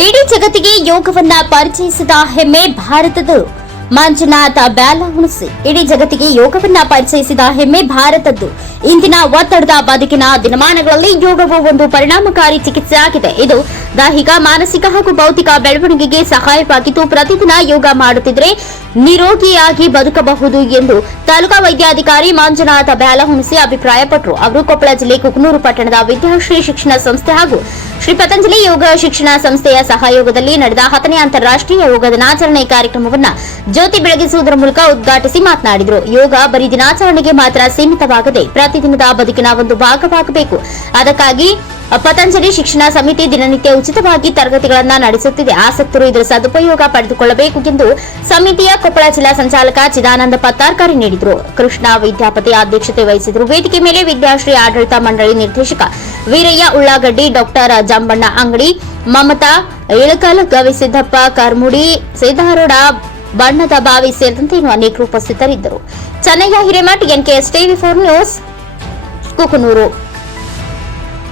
ಇಡೀ ಜಗತ್ತಿಗೆ ಯೋಗವನ್ನ ಪರಿಚಯಿಸಿದ ಹೆಮ್ಮೆ ಭಾರತದ್ದು. ಮಂಜುನಾಥ ಬ್ಯಾಲ ಹುಣಸಿ, ಇಡೀ ಜಗತ್ತಿಗೆ ಯೋಗವನ್ನ ಪರಿಚಯಿಸಿದ ಹೆಮ್ಮೆ ಭಾರತದ್ದು. ಇಂದಿನ ಒತ್ತಡದ ಬದುಕಿನ ದಿನಮಾನಗಳಲ್ಲಿ ಯೋಗವು ಒಂದು ಪರಿಣಾಮಕಾರಿ ಚಿಕಿತ್ಸೆ ಆಗಿದೆ ಇದು ದೈಹಿಕ, ಮಾನಸಿಕ ಹಾಗೂ ಭೌತಿಕ ಬೆಳವಣಿಗೆಗೆ ಸಹಾಯವಾಗಿದ್ದು, ಪ್ರತಿದಿನ ಯೋಗ ಮಾಡುತ್ತಿದ್ರೆ ನಿರೋಗಿಯಾಗಿ ಬದುಕಬಹುದು ಎಂದು ತಾಲೂಕಾ ವೈದ್ಯಾಧಿಕಾರಿ ಮಂಜುನಾಥ ಬ್ಯಾಲಹುಣಸಿ ಅಭಿಪ್ರಾಯಪಟ್ಟರು. ಅವರು ಕೊಪ್ಪಳ ಜಿಲ್ಲೆ ಕುಕನೂರು ಪಟ್ಟಣದ ವಿದ್ಯಾಶ್ರೀ ಶಿಕ್ಷಣ ಸಂಸ್ಥೆ ಹಾಗೂ ಶ್ರೀ ಪತಂಜಲಿ ಯೋಗ ಶಿಕ್ಷಣ ಸಂಸ್ಥೆಯ ಸಹಯೋಗದಲ್ಲಿ ನಡೆದ ಹತ್ತನೇ ಅಂತಾರಾಷ್ಟ್ರೀಯ ಯೋಗ ದಿನಾಚರಣೆ ಕಾರ್ಯಕ್ರಮವನ್ನು ಜ್ಯೋತಿ ಬೆಳಗಿಸುವುದರ ಮೂಲಕ ಉದ್ಘಾಟಿಸಿ ಮಾತನಾಡಿದರು. ಯೋಗ ಬರೀ ದಿನಾಚರಣೆಗೆ ಮಾತ್ರ ಸೀಮಿತವಾಗದೆ ಪ್ರತಿದಿನದ ಬದುಕಿನ ಒಂದು ಭಾಗವಾಗಬೇಕು. ಅದಕ್ಕಾಗಿ ಪತಂಜಲಿ ಶಿಕ್ಷಣ ಸಮಿತಿ ದಿನನಿತ್ಯ ಉಚಿತವಾಗಿ ತರಗತಿಗಳನ್ನು ನಡೆಸುತ್ತಿದೆ. ಆಸಕ್ತರು ಇದರ ಸದುಪಯೋಗ ಪಡೆದುಕೊಳ್ಳಬೇಕು ಎಂದು ಸಮಿತಿಯ ಕೊಪ್ಪಳ ಜಿಲ್ಲಾ ಸಂಚಾಲಕ ಚಿದಾನಂದ ಪತ್ತಾರ್ ಕರೆ ನೀಡಿದರು. ಕೃಷ್ಣ ವಿದ್ಯಾಪತಿ ಅಧ್ಯಕ್ಷತೆ ವಹಿಸಿದರು. ವೇದಿಕೆ ಮೇಲೆ ವಿದ್ಯಾಶ್ರೀ ಆಡಳಿತ ಮಂಡಳಿ ನಿರ್ದೇಶಕ ವೀರಯ್ಯ ಉಳ್ಳಾಗಡ್ಡಿ, ಡಾಕ್ಟರ್ ಜಂಬಣ್ಣ ಅಂಗಡಿ, ಮಮತಾ ಇಳಕಲ್ ಗವಿಸಿದ್ದಪ್ಪ ಕರ್ಮುಡಿ ಸಿದ್ದಾರೂಢ ಬಣ್ಣದ ಬಾವಿ ಸೇರಿದಂತೆ ಇನ್ನು ಅನೇಕರು ಉಪಸ್ಥಿತರಿದ್ದರು. Chennayya Hiremath, NKS TV four news, Kukanur.